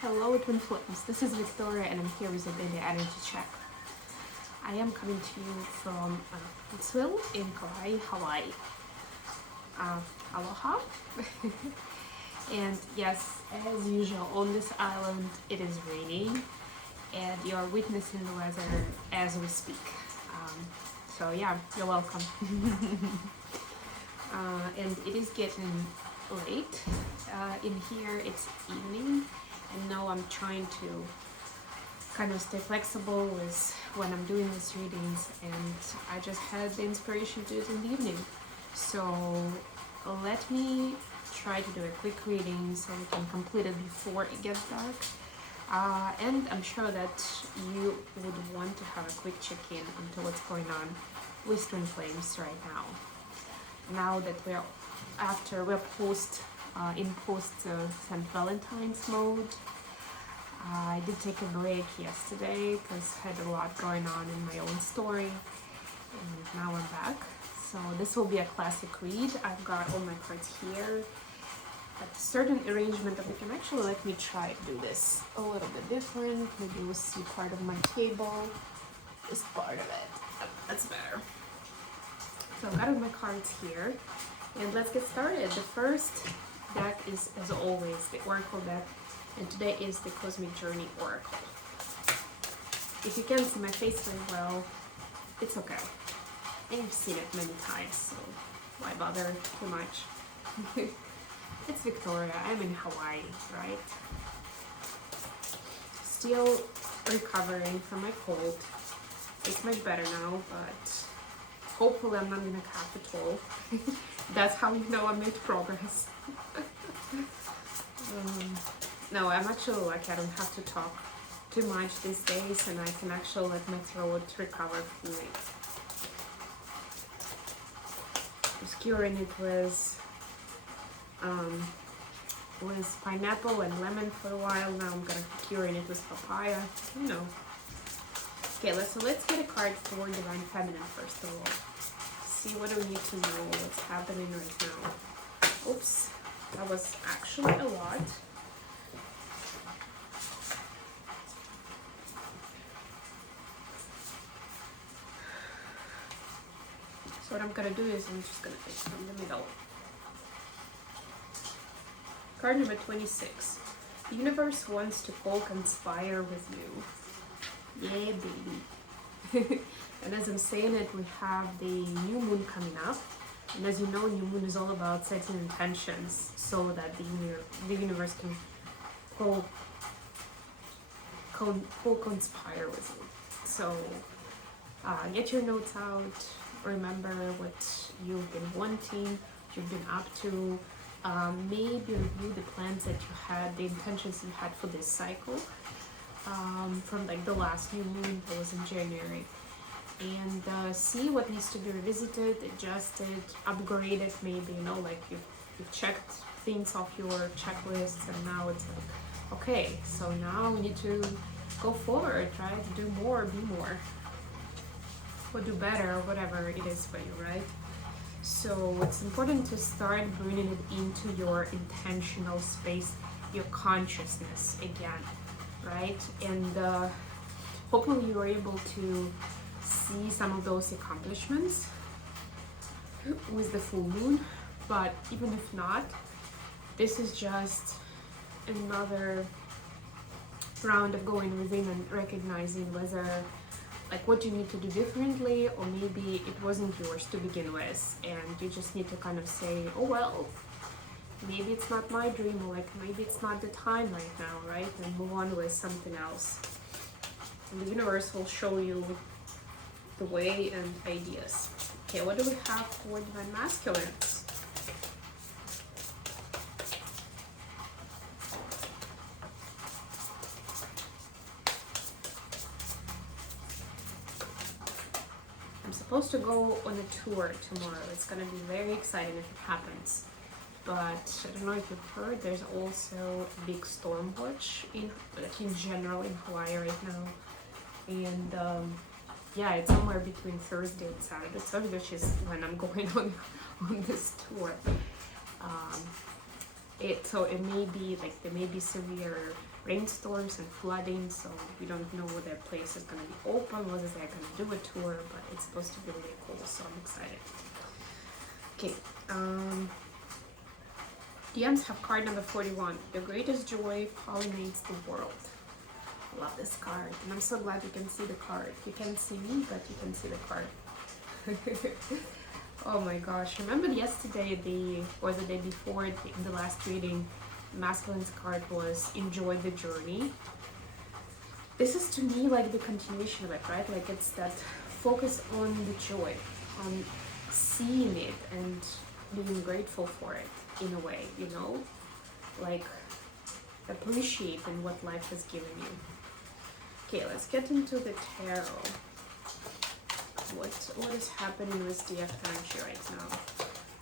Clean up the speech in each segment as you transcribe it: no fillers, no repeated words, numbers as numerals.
Hello Twin Flames, this is Victoria and I'm here with a daily energy check. I am coming to you from Woodsville in Kauai, Hawaii. Aloha. And yes, as usual on this island it is raining and you are witnessing the weather as we speak. So yeah, you're welcome. And it is getting late in here, it's evening. And now I'm trying to kind of stay flexible with when I'm doing these readings, and I just had the inspiration to do it in the evening. So let me try to do a quick reading so we can complete it before it gets dark. And I'm sure that you would want to have a quick check-in onto what's going on with Twin Flames right now. Now that we're in post St. Valentine's mode. I did take a break yesterday because I had a lot going on in my own story, and now I'm back. So this will be a classic read. I've got all my cards here at a certain arrangement that we can actually let me try to do this a little bit different. Maybe we'll see part of my table, this part of it. That's better. So I've got all my cards here, and let's get started. The first deck is, as always, the Oracle deck, and today is the Cosmic Journey Oracle. If you can't see my face very well, it's okay. I've seen it many times, so why bother too much? It's Victoria, I'm in Hawaii, right? Still recovering from my cold. It's much better now, but hopefully I'm not gonna cough at all. That's how you know I made progress. No, I'm actually lucky. I don't have to talk too much these days, and I can actually let my throat recover fully. I was curing it with pineapple and lemon for a while. Now I'm gonna be curing it with papaya. You know. Okay, let's get a card for Divine Feminine first of all. See what do we need to know what's happening right now. Oops, that was actually a lot. So what I'm gonna do is I'm just gonna take from the middle. Card number 26. The universe wants to co-conspire with you. Yeah, baby. And as I'm saying it, we have the new moon coming up. And as you know, new moon is all about setting intentions so that the universe can co-conspire with you. So get your notes out. Remember what you've been wanting, what you've been up to. Maybe review the plans that you had, the intentions you had for this cycle from like the last new moon that was in January, and see what needs to be revisited, adjusted, upgraded. Maybe like you've checked things off your checklists, and now it's like, okay, so now we need to go forward, try to do more, be more, or do better, or whatever it is for you, right? So it's important to start bringing it into your intentional space, your consciousness again, right? And hopefully you are able to see some of those accomplishments with the full moon. But even if not, this is just another round of going within and recognizing whether like what you need to do differently, or maybe it wasn't yours to begin with and you just need to kind of say, oh well, maybe it's not my dream, or like maybe it's not the time right now, right? And move on with something else. And the universe will show you the way and ideas. Okay, what do we have for Divine Masculines? I'm supposed to go on a tour tomorrow. It's gonna be very exciting if it happens. But I don't know if you've heard, there's also a big storm watch in general in Hawaii right now. And yeah, it's somewhere between Thursday and Saturday, which is when I'm going on this tour. it may be like there may be severe rainstorms and flooding, so we don't know whether that place is going to be open, whether they're going to do a tour, but it's supposed to be really cool, so I'm excited. Okay, DMs have card number 41. Your greatest joy pollinates the world. I love this card, and I'm so glad you can see the card. You can't see me, but you can see the card. Oh my gosh, remember yesterday, or the day before, in the last reading, masculine's card was enjoy the journey. This is to me like the continuation of it, right? Like it's that focus on the joy, on seeing it and being grateful for it in a way, you know? Like appreciating what life has given you. Okay, let's get into the tarot. What is happening with DF energy right now?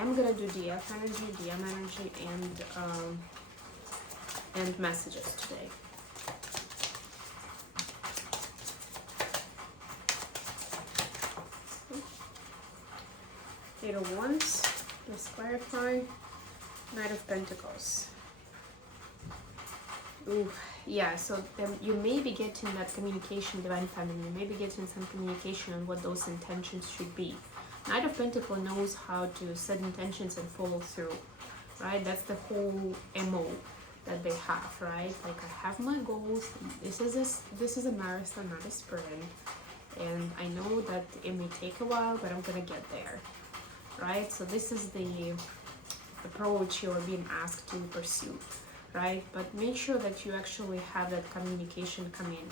I'm gonna do DF energy, DM energy, and messages today. Eight of Wands. Let's clarify. Knight of Pentacles. Ooh, yeah, so then you may be getting that communication, Divine Feminine. You may be getting some communication on what those intentions should be. Knight of Pentacles knows how to set intentions and follow through, right? That's the whole MO that they have, right? Like, I have my goals. This is a marathon, not a sprint. And I know that it may take a while, but I'm gonna get there, right? So this is the approach you're being asked to pursue, right? But make sure that you actually have that communication come in,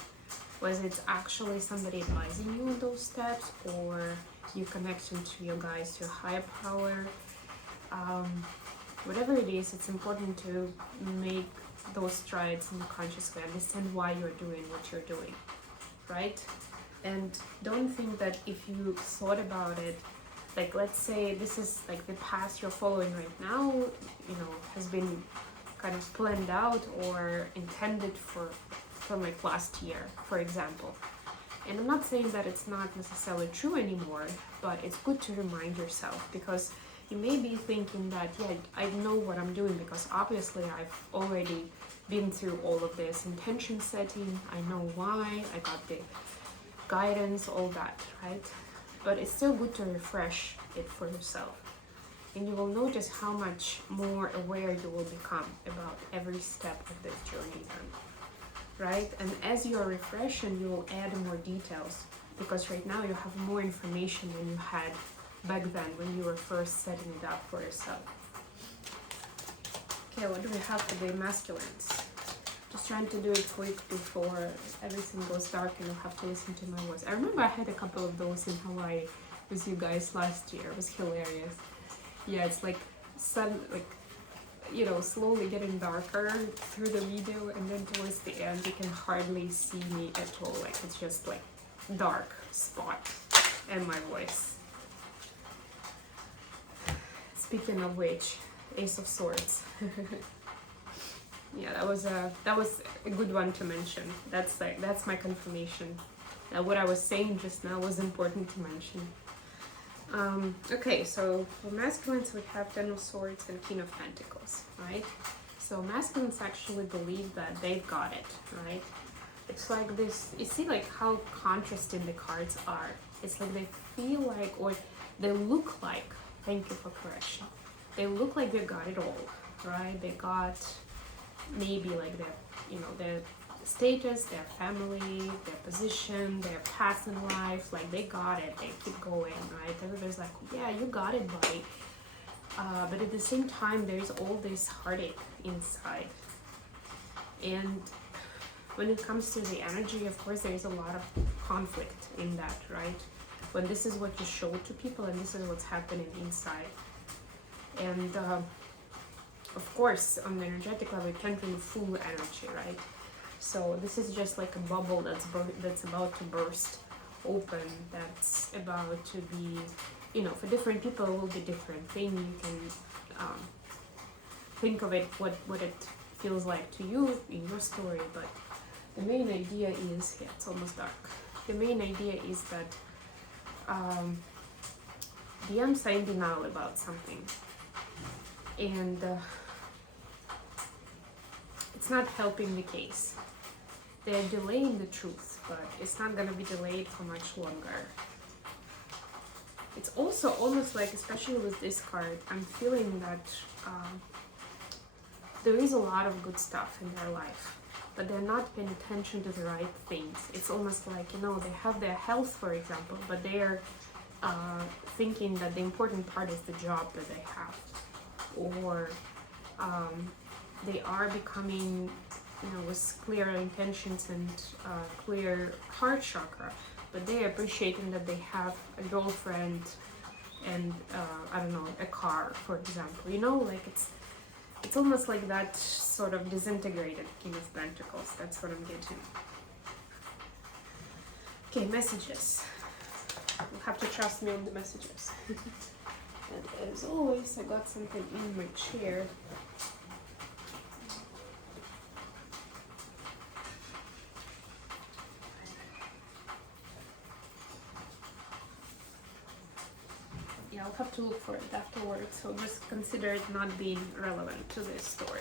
whether it's actually somebody advising you on those steps or you connection to your guides, your higher power. Whatever it is, it's important to make those strides in the conscious way, understand why you're doing what you're doing, right? And don't think that if you thought about it, like let's say this is like the path you're following right now, you know, has been kind of planned out or intended for like last year, for example. And I'm not saying that it's not necessarily true anymore, but it's good to remind yourself, because you may be thinking that, yeah, I know what I'm doing because obviously I've already been through all of this intention setting. I know why, I got the guidance, all that, right? But it's still good to refresh it for yourself. And you will notice how much more aware you will become about every step of this journey then, right? And as you're refreshing, you will add more details, because right now you have more information than you had back then when you were first setting it up for yourself. Okay, what do we have for the masculines? Just trying to do it quick before everything goes dark and you'll have to listen to my voice. I remember I had a couple of those in Hawaii with you guys last year. It was hilarious. Yeah, it's like you know, slowly getting darker through the video, and then towards the end you can hardly see me at all. Like it's just like dark spot and my voice. Speaking of which, Ace of Swords. Yeah, that was a good one to mention. That's my confirmation. What I was saying just now was important to mention. Okay, so for masculines we have Ten of Swords and King of Pentacles, right? So masculines actually believe that they've got it, right? It's like this, you see like how contrasting the cards are. It's like they feel like, or they look like, thank you for correction, they look like they got it all, right? They got maybe like their, you know, their status, their family, their position, their path in life, like they got it, they keep going, right? Everybody's like, yeah, you got it, buddy. But at the same time, there's all this heartache inside. And when it comes to the energy, of course, there's a lot of conflict in that, right? When this is what you show to people and this is what's happening inside. And of course, on the energetic level, it can't really fool energy, right? So this is just like a bubble that's about to burst open, that's about to be, you know, for different people it will be different thing. You can think of it, what it feels like to you in your story, but the main idea is, yeah, it's almost dark. The main idea is that the I'm saying denial about something. And it's not helping the case. They're delaying the truth, but it's not going to be delayed for much longer. It's also almost like, especially with this card, I'm feeling that there is a lot of good stuff in their life, but they're not paying attention to the right things. It's almost like, you know, they have their health, for example, but they're thinking that the important part is the job that they have, or they are becoming, you know, with clear intentions and clear heart chakra, but they're appreciating that they have a girlfriend and I don't know, a car, for example. You know, like it's almost like that sort of disintegrated King of Pentacles. That's what I'm getting. Okay, messages. You have to trust me on the messages. And as always, I got something in my chair. Yeah, I'll have to look for it afterwards, so just consider it not being relevant to this story.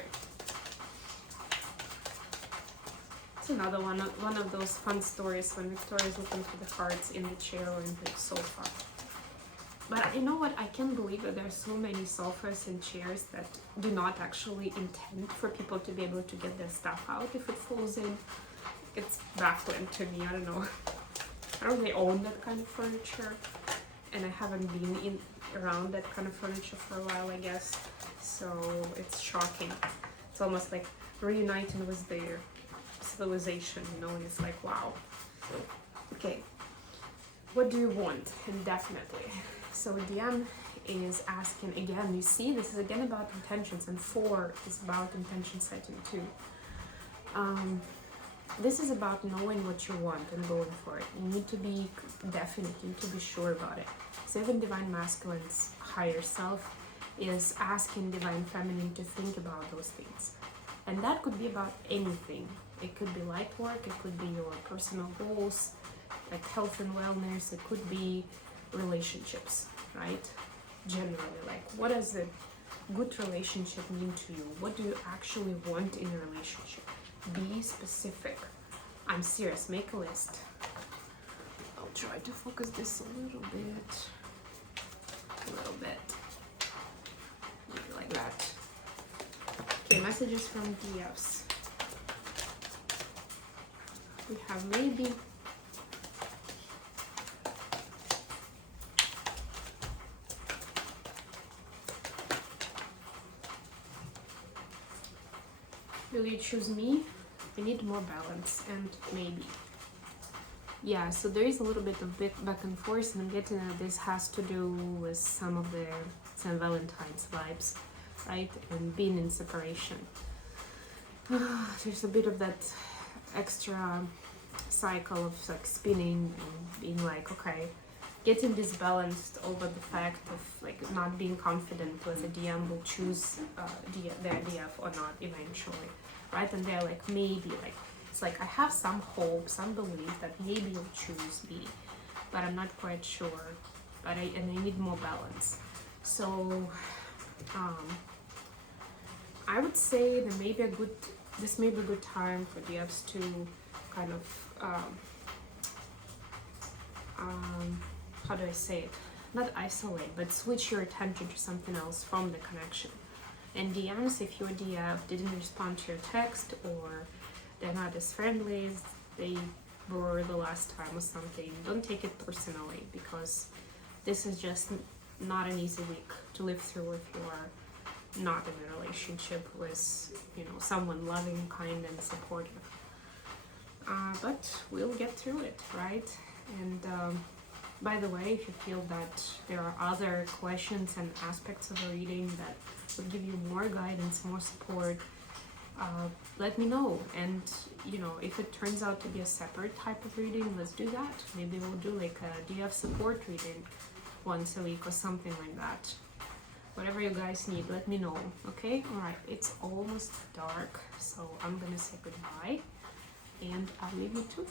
It's another one of those fun stories when Victoria's looking for the cards in the chair or in the sofa. But you know what? I can't believe that there are so many sofas and chairs that do not actually intend for people to be able to get their stuff out if it falls in. It's baffling to me. I don't know. I don't really own that kind of furniture, and I haven't been around that kind of furniture for a while, I guess. So it's shocking. It's almost like reuniting with their civilization, you know, and it's like, wow. Okay, what do you want? Indefinitely. So DM is asking again, you see, this is again about intentions, and 4 is about intention setting too. This is about knowing what you want and going for it. You need to be definite, you need to be sure about it. 7 Divine Masculine's higher self is asking Divine Feminine to think about those things. And that could be about anything. It could be light work, it could be your personal goals, like health and wellness, it could be relationships, right? Generally, like, what does a good relationship mean to you? What do you actually want in a relationship? Be specific. I'm serious, make a list. I'll try to focus this a little bit. Maybe like that. Okay, messages from DFs. We have maybe. Will you choose me? I need more balance and maybe. Yeah, so there is a little bit of back and forth, and I'm getting that this has to do with some of the St. Valentine's vibes, right? And being in separation. There's a bit of that extra cycle of like spinning and being like, okay, getting disbalanced over the fact of like not being confident whether the DM will choose their DF or not eventually, right? And they're like, maybe, like, it's like I have some hope, some belief that maybe you'll choose me, but I'm not quite sure. But I need more balance. So I would say that this may be a good time for DFs to kind of how do I say it? Not isolate, but switch your attention to something else from the connection. And DMs, if your DF didn't respond to your text, or they're not as friendly as they were the last time or something, don't take it personally, because this is just not an easy week to live through if you are not in a relationship with, you know, someone loving, kind, and supportive. But we'll get through it, right? And by the way, if you feel that there are other questions and aspects of a reading that would give you more guidance, more support, let me know. And, you know, if it turns out to be a separate type of reading, let's do that. Maybe we'll do like a DF support reading once a week or something like that. Whatever you guys need, let me know, okay? All right, it's almost dark, so I'm gonna say goodbye, and I'll leave you to it.